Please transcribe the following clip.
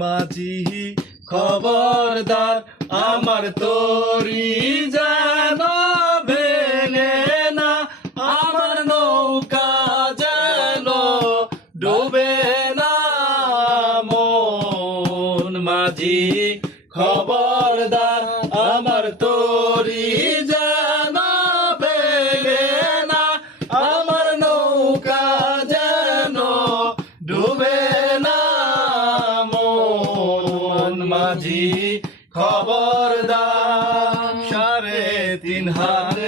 মাঝি খবরদার আমার তরি যেন ভেঙে না, আমার নৌকা যেন ডুবে না। মন মাঝি খবরদার আমার তরি যেন ভেঙে না, আমার নৌকা যেন ডুবে না। মন মাঝি খবরদার 3.5 হাত